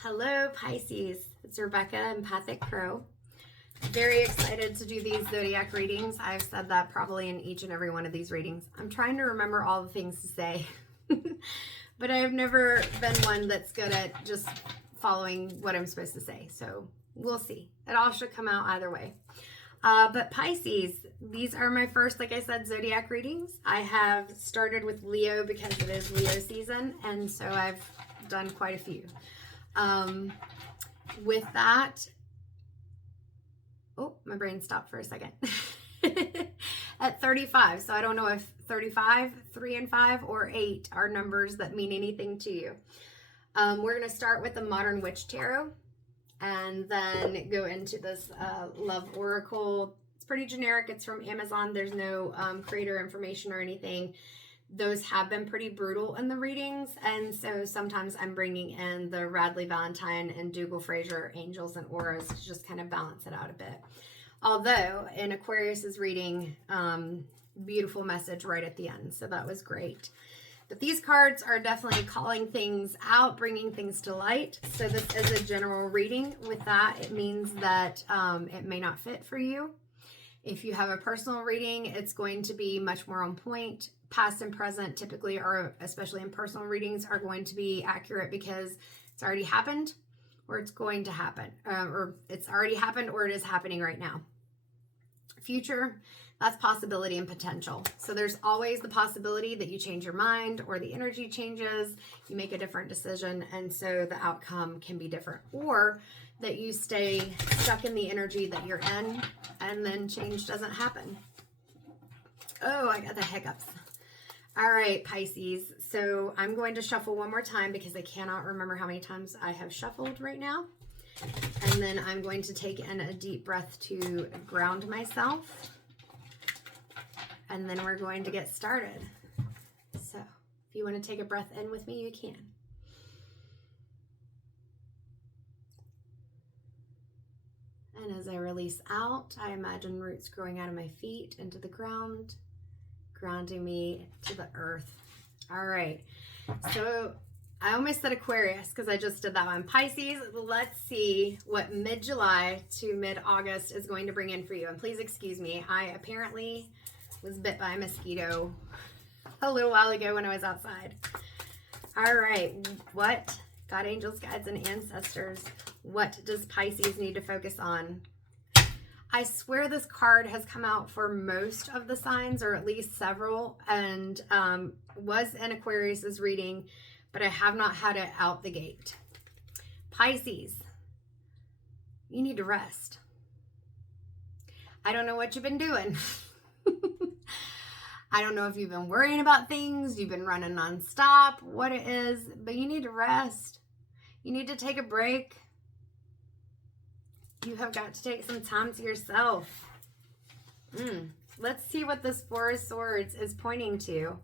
Hello, Pisces. It's Rebecca, Empathic Crow. Very excited to do these zodiac readings. I've said that probably in each and every one of these readings. I'm trying to remember all the things to say, but I've never been one that's good at just following what I'm supposed to say. So we'll see. It all should come out either way. But Pisces, these are my first, like I said, zodiac readings. I have started with Leo because it is Leo season, and so I've done quite a few. With that, oh, my brain stopped for a second. At 35, so I don't know if 35, 3 and 5, or 8 are numbers that mean anything to you. We're going to start with the Modern Witch Tarot and then go into this Love Oracle. It's pretty generic. It's from Amazon. There's no creator information or anything. Those have been pretty brutal in the readings, and so sometimes I'm bringing in the Radley Valentine and Dougal Fraser Angels and Auras to just kind of balance it out a bit. Although in Aquarius's reading, beautiful message right at the end, so that was great. But these cards are definitely calling things out, bringing things to light. So this is a general reading. With that, it means that it may not fit for you. If you have a personal reading, it's going to be much more on point. Past and present typically, or especially in personal readings, are going to be accurate because it's already happened or it's going to happen, or it's already happened or it is happening right now. Future, that's possibility and potential. So there's always the possibility that you change your mind or the energy changes, you make a different decision, and so the outcome can be different, or that you stay stuck in the energy that you're in and then change doesn't happen. Oh, I got the hiccups. All right, Pisces. So I'm going to shuffle one more time because I cannot remember how many times I have shuffled right now. And then I'm going to take in a deep breath to ground myself. And then we're going to get started. So if you want to take a breath in with me, you can. And as I release out, I imagine roots growing out of my feet into the ground, grounding me to the earth. All right. So I almost said Aquarius because I just did that one. Pisces, let's see what mid-July to mid-August is going to bring in for you. And please excuse me. I apparently was bit by a mosquito a little while ago when I was outside. All right. What, God, angels, guides, and ancestors, what does Pisces need to focus on? I swear this card has come out for most of the signs, or at least several, and was in Aquarius's reading, but I have not had it out the gate. Pisces, you need to rest. I don't know what you've been doing. I don't know if you've been worrying about things, you've been running nonstop, what it is, but you need to rest. You need to take a break. You have got to take some time to yourself. Let's see what this Four of Swords is pointing to.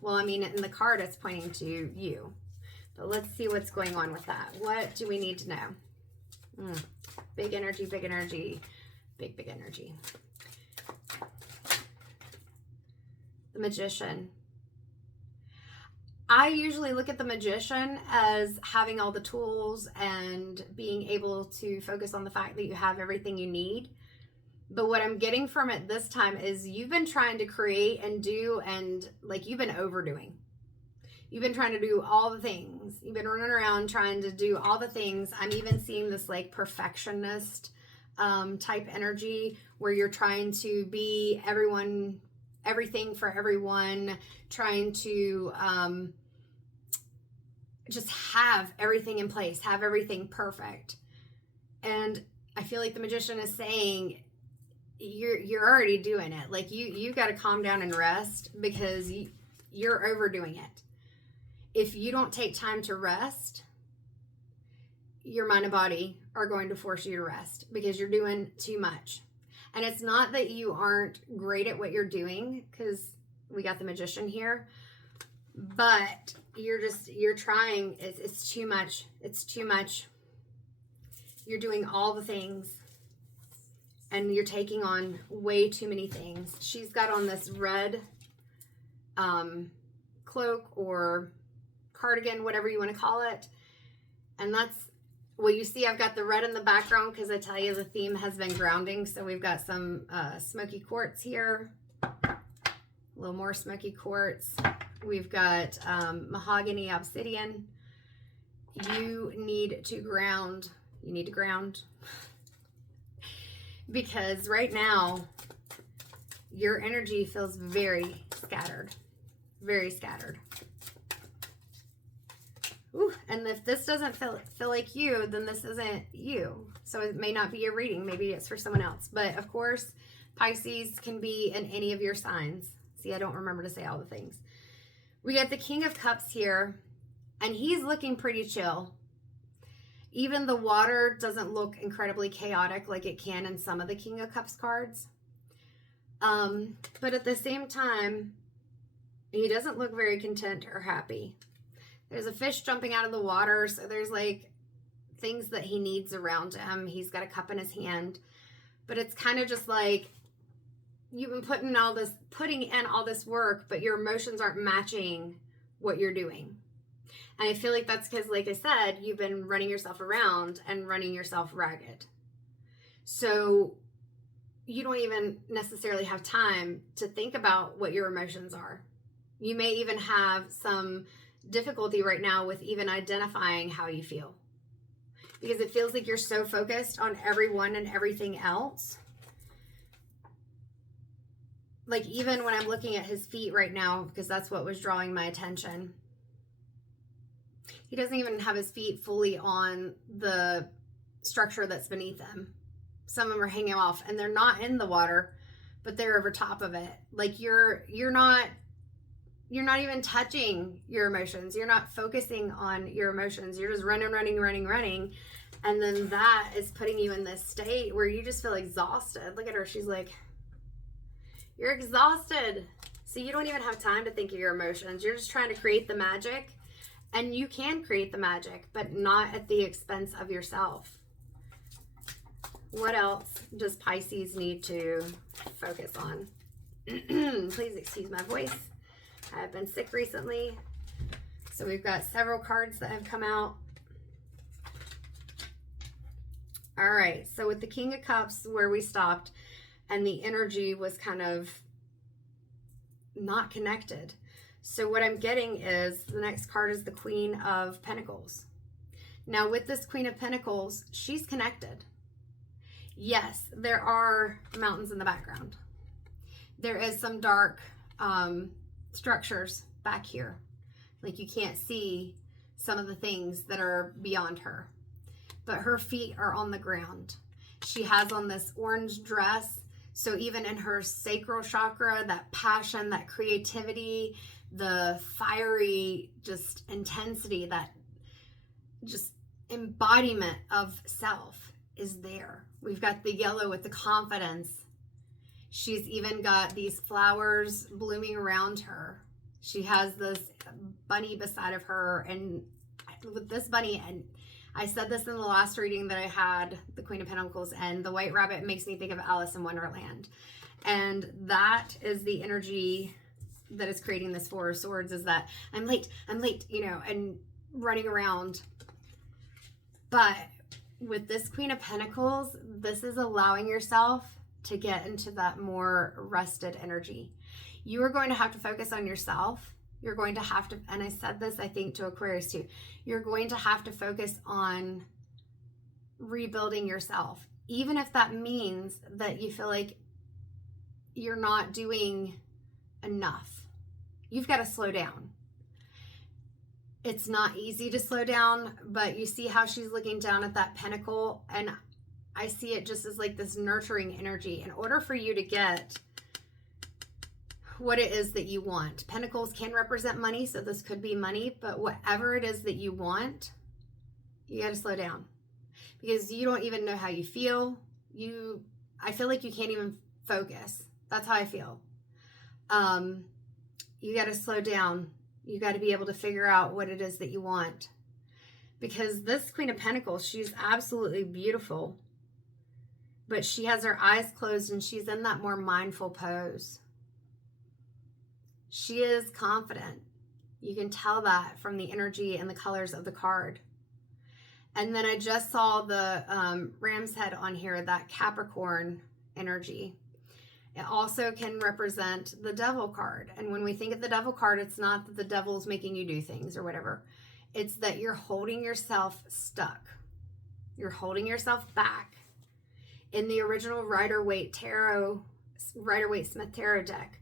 Well, I mean, in the card, it's pointing to you. But let's see what's going on with that. What do we need to know? Big energy, big energy, big, big energy. The Magician. I usually look at the Magician as having all the tools and being able to focus on the fact that you have everything you need. But what I'm getting from it this time is you've been trying to create and do, and like you've been overdoing. You've been trying to do all the things. You've been running around trying to do all the things. I'm even seeing this like perfectionist type energy where you're trying to be everything for everyone, trying to just have everything in place, have everything perfect. And I feel like the Magician is saying you're already doing it. Like you got to calm down and rest because you're overdoing it. If you don't take time to rest, your mind and body are going to force you to rest because you're doing too much. And it's not that you aren't great at what you're doing, because we got the Magician here, but you're trying, it's too much. It's too much. You're doing all the things and you're taking on way too many things. She's got on this red cloak or cardigan, whatever you want to call it. And that's Well, you see I've got the red in the background because I tell you the theme has been grounding. So we've got some smoky quartz here. A little more smoky quartz. We've got mahogany obsidian. You need to ground. You need to ground. Because right now, your energy feels very scattered. Very scattered. Ooh, and if this doesn't feel like you, then this isn't you. So it may not be a reading. Maybe it's for someone else. But of course, Pisces can be in any of your signs. See, I don't remember to say all the things. We got the King of Cups here, and he's looking pretty chill. Even the water doesn't look incredibly chaotic like it can in some of the King of Cups cards. But at the same time, he doesn't look very content or happy. There's a fish jumping out of the water, so there's like things that he needs around him. He's got a cup in his hand, but it's kind of just like you've been putting in all this work, but your emotions aren't matching what you're doing. And I feel like that's because, like I said, you've been running yourself around and running yourself ragged. So you don't even necessarily have time to think about what your emotions are. You may even have some difficulty right now with even identifying how you feel, because it feels like you're so focused on everyone and everything else. Like even when I'm looking at his feet right now, because that's what was drawing my attention, he doesn't even have his feet fully on the structure that's beneath him. Some of them are hanging off, and they're not in the water, but they're over top of it. Like you're not even touching your emotions. You're not focusing on your emotions. You're just running. And then that is putting you in this state where you just feel exhausted. Look at her. She's like, you're exhausted. So you don't even have time to think of your emotions. You're just trying to create the magic. And you can create the magic, but not at the expense of yourself. What else does Pisces need to focus on? Please excuse my voice. I've been sick recently. So we've got several cards that have come out. All right. So with the King of Cups, where we stopped, and the energy was kind of not connected. So what I'm getting is the next card is the Queen of Pentacles. Now with this Queen of Pentacles, she's connected. Yes, there are mountains in the background. There is some dark structures back here. Like you can't see some of the things that are beyond her. But her feet are on the ground. She has on this orange dress. So even in her sacral chakra, that passion, that creativity, the fiery just intensity, that just embodiment of self is there. We've got the yellow with the confidence. She's even got these flowers blooming around her. She has this bunny beside of her, and with this bunny, and I said this in the last reading that I had, the Queen of Pentacles, and the white rabbit makes me think of Alice in Wonderland. And that is the energy that is creating this Four of Swords, is that I'm late, you know, and running around. But with this Queen of Pentacles, this is allowing yourself to get into that more rested energy. You are going to have to focus on yourself. You're going to have to, and I said this, I think, to Aquarius too, you're going to have to focus on rebuilding yourself. Even if that means that you feel like you're not doing enough. You've got to slow down. It's not easy to slow down, but you see how she's looking down at that pentacle, and I see it just as like this nurturing energy. In order for you to get what it is that you want, pentacles can represent money, so this could be money, but whatever it is that you want, you got to slow down, because you don't even know how you feel. I feel like you can't even focus. That's how I feel. You got to slow down. You got to be able to figure out what it is that you want, because this Queen of Pentacles, she's absolutely beautiful, but she has her eyes closed and she's in that more mindful pose. She is confident. You can tell that from the energy and the colors of the card. And then I just saw the ram's head on here, that Capricorn energy. It also can represent the devil card. And when we think of the devil card, it's not that the devil's making you do things or whatever. It's that you're holding yourself stuck. You're holding yourself back. In the original Rider-Waite Smith Tarot deck,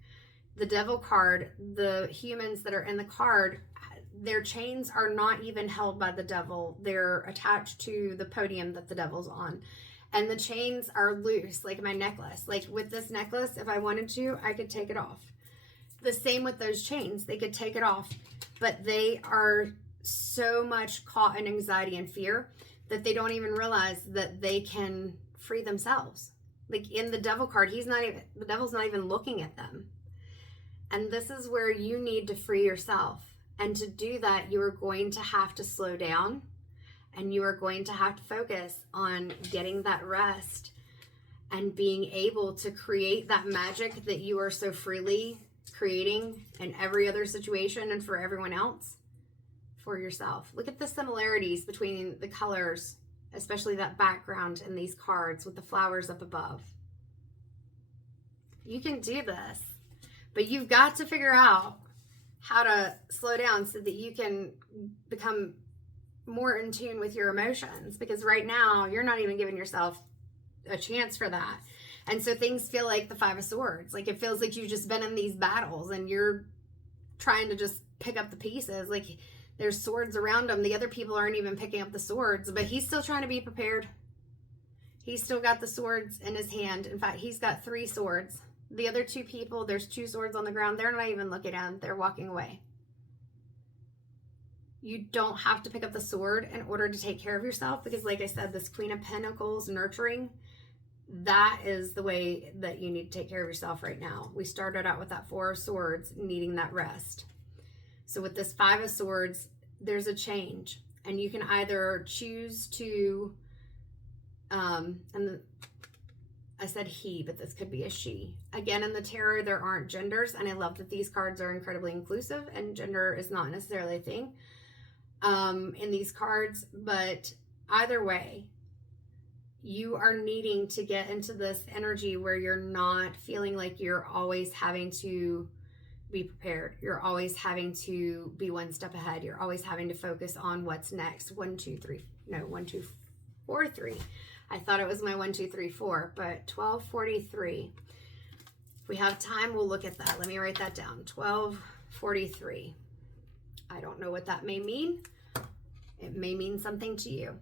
the devil card, the humans that are in the card, their chains are not even held by the devil. They're attached to the podium that the devil's on. And the chains are loose, like my necklace. Like with this necklace, if I wanted to, I could take it off. The same with those chains. They could take it off. But they are so much caught in anxiety and fear that they don't even realize that they can free themselves. Like in the devil card, the devil's not even looking at them. And this is where you need to free yourself. And to do that, you are going to have to slow down, and you are going to have to focus on getting that rest and being able to create that magic that you are so freely creating in every other situation and for everyone else, for yourself. Look at the similarities between the colors, especially that background in these cards with the flowers up above. You can do this, but you've got to figure out how to slow down so that you can become more in tune with your emotions, because right now you're not even giving yourself a chance for that. And so things feel like the Five of Swords. Like it feels like you've just been in these battles and you're trying to just pick up the pieces. Like there's swords around him. The other people aren't even picking up the swords, but he's still trying to be prepared. He's still got the swords in his hand. In fact, he's got 3 swords. The other 2 people, there's 2 swords on the ground. They're not even looking at him. They're walking away. You don't have to pick up the sword in order to take care of yourself, because like I said, this Queen of Pentacles, nurturing, that is the way that you need to take care of yourself right now. We started out with that 4 of Swords, needing that rest. So with this 5 of Swords, there's a change, and you can either choose to, I said he, but this could be a she. Again, in the tarot, there aren't genders, and I love that these cards are incredibly inclusive, and gender is not necessarily a thing in these cards. But either way, you are needing to get into this energy where you're not feeling like you're always having to be prepared. You're always having to be one step ahead. You're always having to focus on what's next. 1, 2, 3. No, 1, 2, 4, 3. I thought it was my 1, 2, 3, 4, but 1243. If we have time, we'll look at that. Let me write that down. 1243. I don't know what that may mean. It may mean something to you.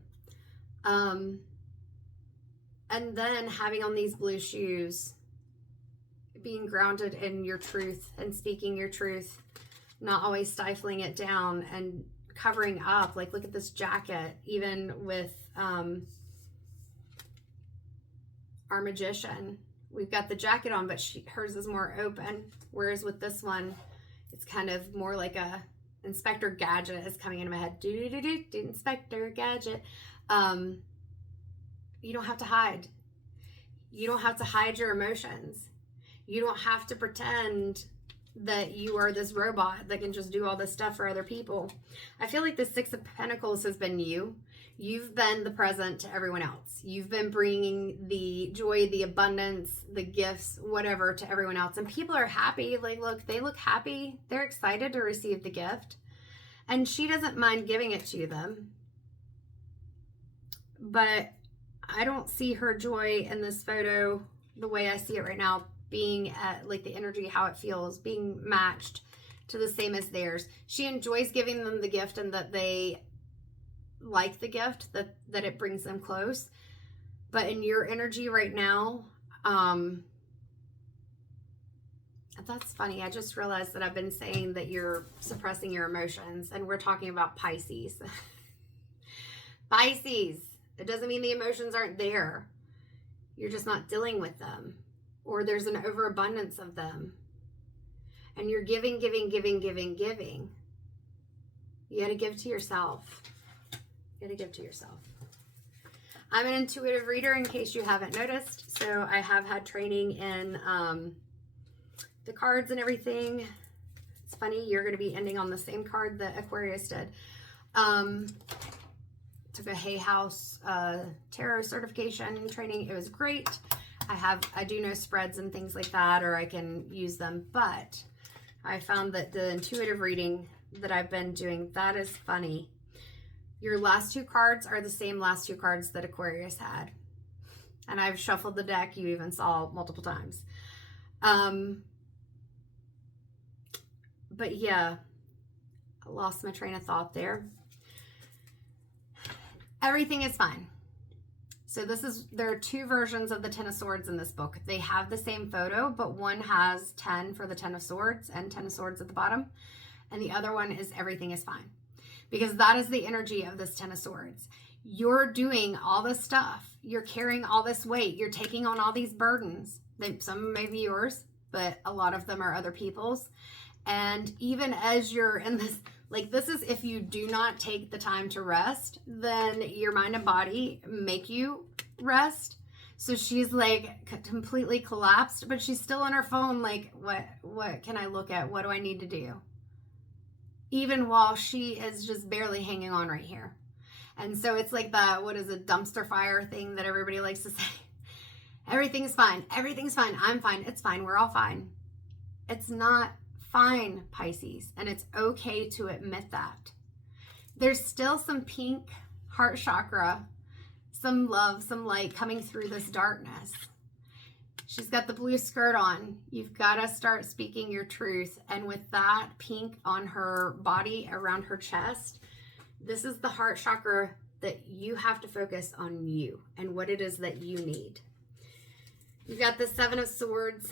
And then having on these blue shoes, being grounded in your truth and speaking your truth, not always stifling it down and covering up. Like, look at this jacket, even with our magician. We've got the jacket on, but hers is more open. Whereas with this one, it's kind of more like a Inspector Gadget is coming into my head. Inspector Gadget. You don't have to hide. You don't have to hide your emotions. You don't have to pretend that you are this robot that can just do all this stuff for other people. I feel like the 6 of Pentacles has been you. You've been the present to everyone else. You've been bringing the joy, the abundance, the gifts, whatever, to everyone else. And people are happy. Like, look, they look happy. They're excited to receive the gift. And she doesn't mind giving it to them. But I don't see her joy in this photo the way I see it right now, being at, like, the energy, how it feels, being matched to the same as theirs. She enjoys giving them the gift, and that they like the gift, that it brings them close. But in your energy right now, that's funny. I just realized that I've been saying that you're suppressing your emotions, and we're talking about Pisces. Pisces. It doesn't mean the emotions aren't there. You're just not dealing with them, or there's an overabundance of them. And you're giving. You got to give to yourself. You got to give to yourself. I'm an intuitive reader, in case you haven't noticed. So I have had training in the cards and everything. It's funny, you're going to be ending on the same card that Aquarius did. took a Hay House tarot certification training. It was great. I do know spreads and things like that, or I can use them, but I found that the intuitive reading that I've been doing, that is funny. Your last two cards are the same last two cards that Aquarius had. And I've shuffled the deck, you even saw multiple times. But yeah, I lost my train of thought there. Everything is fine. So there are two versions of the Ten of Swords in this book. They have the same photo, but one has 10 for the Ten of Swords and 10 of Swords at the bottom. And the other one is everything is fine. Because that is the energy of this Ten of Swords. You're doing all this stuff. You're carrying all this weight. You're taking on all these burdens. Some may be yours, but a lot of them are other people's. And even as you're in this, like this is if you do not take the time to rest, then your mind and body make you rest. So she's like completely collapsed, but she's still on her phone like, what can I look at? What do I need to do? Even while she is just barely hanging on right here. And so it's like what is a dumpster fire thing that everybody likes to say. Everything's fine. Everything's fine. I'm fine. It's fine. We're all fine. It's not fine, Pisces. And it's okay to admit that. There's still some pink heart chakra, some love, some light coming through this darkness. She's got the blue skirt on. You've got to start speaking your truth. And with that pink on her body, around her chest, this is the heart chakra that you have to focus on you and what it is that you need. You've got the Seven of Swords.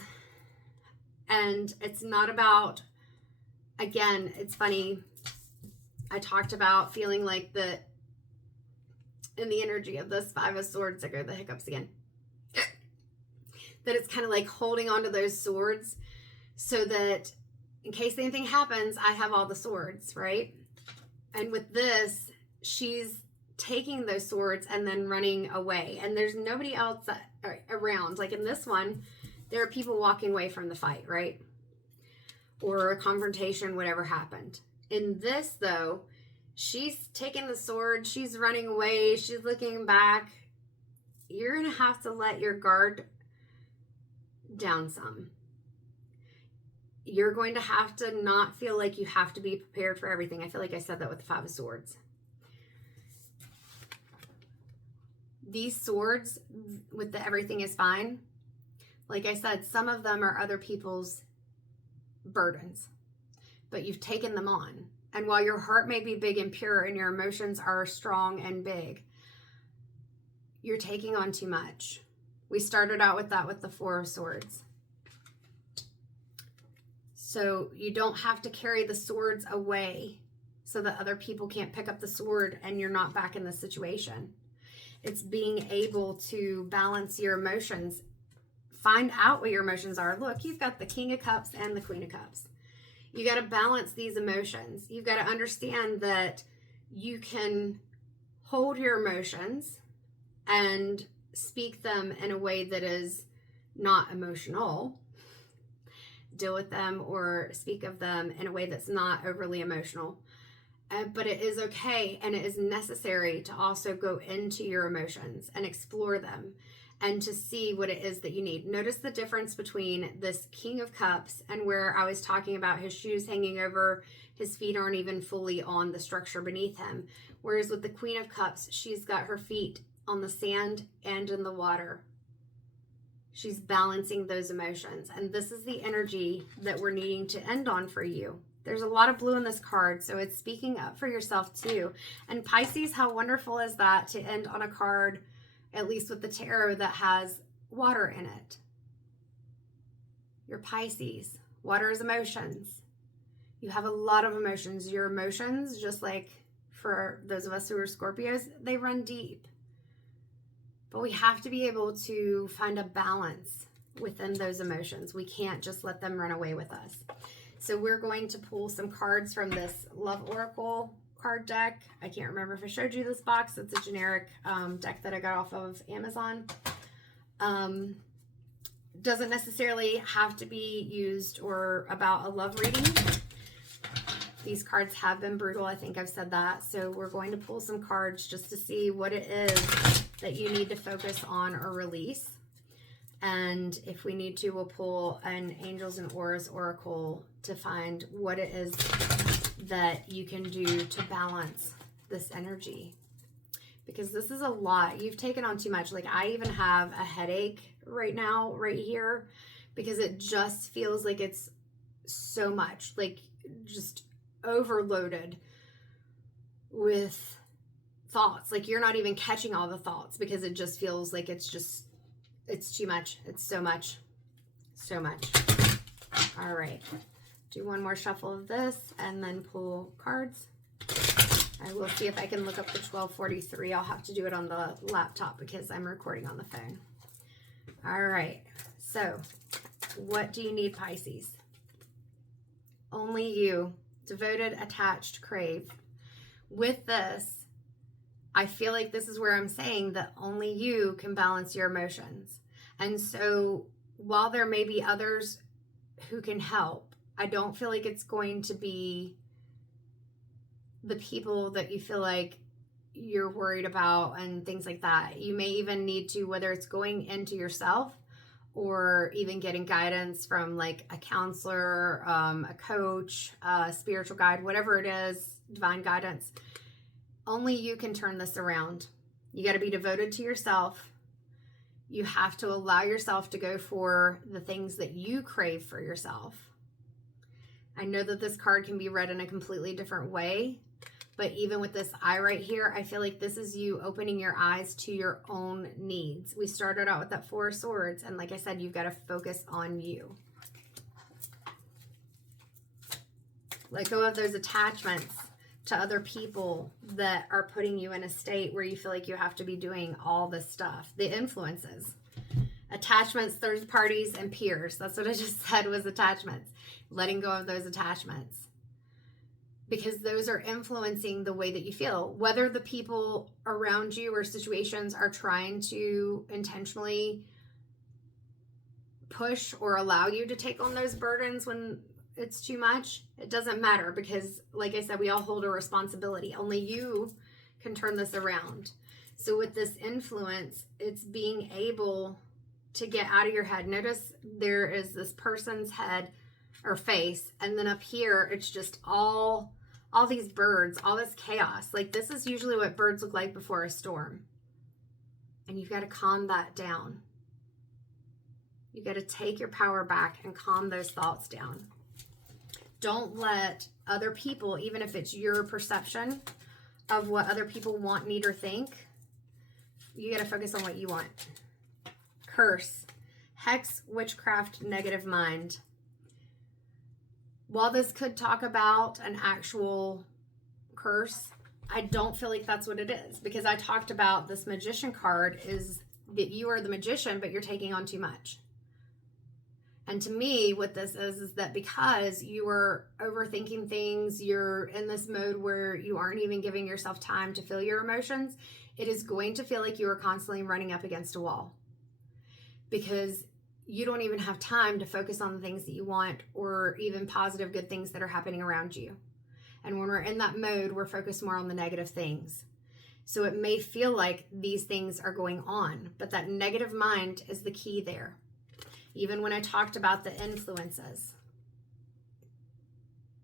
And it's not about, again, it's funny. I talked about feeling like in the energy of this Five of Swords, there go the hiccups again. That it's kind of like holding on to those swords so that in case anything happens, I have all the swords, right? And with this, she's taking those swords and then running away. And there's nobody else around. Like in this one, there are people walking away from the fight, right? Or a confrontation, whatever happened. In this, though, she's taking the sword. She's running away. She's looking back. You're going to have to let your guard down some. You're going to have to not feel like you have to be prepared for everything. I feel like I said that with the Five of Swords. These swords with the everything is fine. Like I said, some of them are other people's burdens, but you've taken them on. And while your heart may be big and pure and your emotions are strong and big, you're taking on too much. We started out with that with the Four of Swords. So you don't have to carry the swords away so that other people can't pick up the sword and you're not back in the situation. It's being able to balance your emotions. Find out what your emotions are. Look, you've got the King of Cups and the Queen of Cups. You got to balance these emotions. You've got to understand that you can hold your emotions and speak them in a way that is not emotional. Deal with them or speak of them in a way that's not overly emotional. But it is okay and it is necessary to also go into your emotions and explore them and to see what it is that you need. Notice the difference between this King of Cups and where I was talking about his shoes hanging over, his feet aren't even fully on the structure beneath him. Whereas with the Queen of Cups, she's got her feet on the sand and in the water. She's balancing those emotions. And this is the energy that we're needing to end on for you. There's a lot of blue in this card, so it's speaking up for yourself too. And Pisces, how wonderful is that to end on a card, at least with the tarot, that has water in it. You're Pisces. Water is emotions. You have a lot of emotions. Your emotions, just like for those of us who are Scorpios, they run deep. But we have to be able to find a balance within those emotions. We can't just let them run away with us. So we're going to pull some cards from this Love Oracle card deck. I can't remember if I showed you this box. It's a generic deck that I got off of Amazon. Doesn't necessarily have to be used or about a love reading. These cards have been brutal. I think I've said that. So we're going to pull some cards just to see what it is that you need to focus on or release. And if we need to, we'll pull an Angels and Auras Oracle to find what it is that you can do to balance this energy. Because this is a lot. You've taken on too much. Like, I even have a headache right now, right here, because it just feels like it's so much. Like, just overloaded with thoughts. Like, you're not even catching all the thoughts because it just feels like it's too much. It's so much. So much. All right. Do one more shuffle of this and then pull cards. I will see if I can look up the 1243. I'll have to do it on the laptop because I'm recording on the phone. All right. So, what do you need, Pisces? Only you. Devoted, attached, crave. With this, I feel like this is where I'm saying that only you can balance your emotions. And so while there may be others who can help, I don't feel like it's going to be the people that you feel like you're worried about and things like that. You may even need to, whether it's going into yourself or even getting guidance from like a counselor, a coach, a spiritual guide, whatever it is, divine guidance. Only you can turn this around. You got to be devoted to yourself. You have to allow yourself to go for the things that you crave for yourself. I know that this card can be read in a completely different way, but even with this eye right here, I feel like this is you opening your eyes to your own needs. We started out with that Four of Swords, and like I said, you've got to focus on you. Let go of those attachments to other people that are putting you in a state where you feel like you have to be doing all this stuff. The influences. Attachments, third parties, and peers. That's what I just said was attachments. Letting go of those attachments. Because those are influencing the way that you feel. Whether the people around you or situations are trying to intentionally push or allow you to take on those burdens when it's too much, it doesn't matter, because like I said, we all hold a responsibility. Only you can turn this around. So with this influence, it's being able to get out of your head. Notice there is this person's head or face, and then up here it's just all these birds, all this chaos. Like, this is usually what birds look like before a storm. And you've got to calm that down. You've got to take your power back and calm those thoughts down. Don't let other people, even if it's your perception of what other people want, need, or think, you got to focus on what you want. Curse. Hex, witchcraft, negative mind. While this could talk about an actual curse, I don't feel like that's what it is, because I talked about this Magician card is that you are the magician, but you're taking on too much. And to me, what this is that because you are overthinking things, you're in this mode where you aren't even giving yourself time to feel your emotions, it is going to feel like you are constantly running up against a wall. Because you don't even have time to focus on the things that you want or even positive, good things that are happening around you. And when we're in that mode, we're focused more on the negative things. So it may feel like these things are going on, but that negative mind is the key there. Even when I talked about the influences,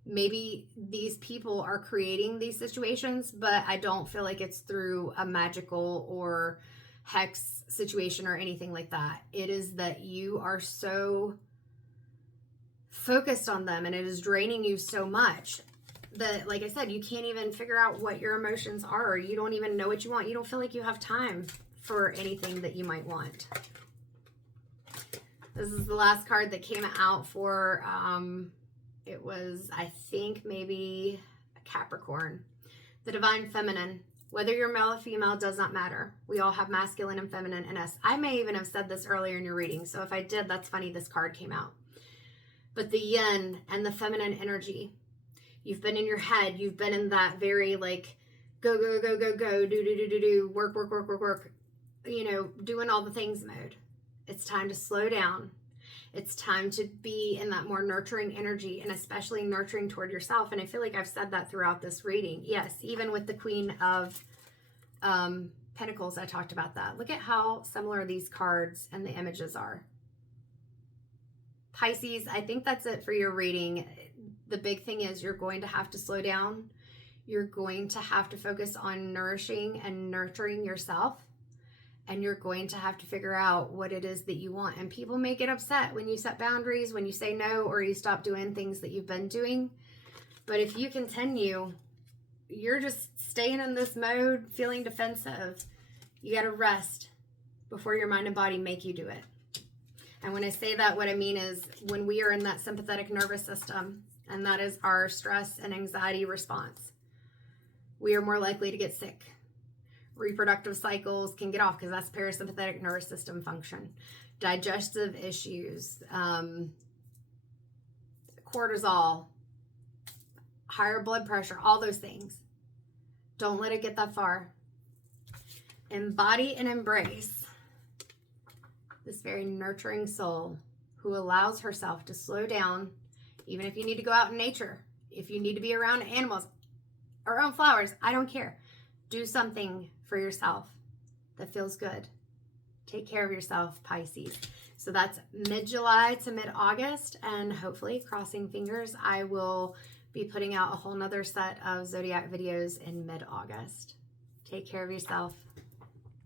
maybe these people are creating these situations, but I don't feel like it's through a magical or hex situation or anything like that. It is that you are so focused on them and it is draining you so much that, like I said, you can't even figure out what your emotions are. You don't even know what you want. You don't feel like you have time for anything that you might want. This is the last card that came out for, it was, I think, maybe a Capricorn. The Divine Feminine. Whether you're male or female does not matter. We all have masculine and feminine in us. I may even have said this earlier in your reading, so if I did, that's funny, this card came out. But the yin and the feminine energy. You've been in your head. You've been in that very, like, go, go, go, go, go, do, work, you know, doing all the things mode. It's time to slow down. It's time to be in that more nurturing energy, and especially nurturing toward yourself. And I feel like I've said that throughout this reading. Yes, even with the Queen of Pentacles, I talked about that. Look at how similar these cards and the images are. Pisces, I think that's it for your reading. The big thing is you're going to have to slow down. You're going to have to focus on nourishing and nurturing yourself. And you're going to have to figure out what it is that you want. And people may get upset when you set boundaries, when you say no, or you stop doing things that you've been doing. But if you continue, you're just staying in this mode, feeling defensive. You got to rest before your mind and body make you do it. And when I say that, what I mean is when we are in that sympathetic nervous system, and that is our stress and anxiety response, we are more likely to get sick. Reproductive cycles can get off because that's parasympathetic nervous system function. Digestive issues, cortisol, higher blood pressure, all those things. Don't let it get that far. Embody and embrace this very nurturing soul who allows herself to slow down, even if you need to go out in nature, if you need to be around animals, around flowers, I don't care. Do something for yourself that feels good. Take care of yourself, Pisces. So that's mid-July to mid-August, and hopefully, crossing fingers, I will be putting out a whole nother set of zodiac videos in mid-August. Take care of yourself.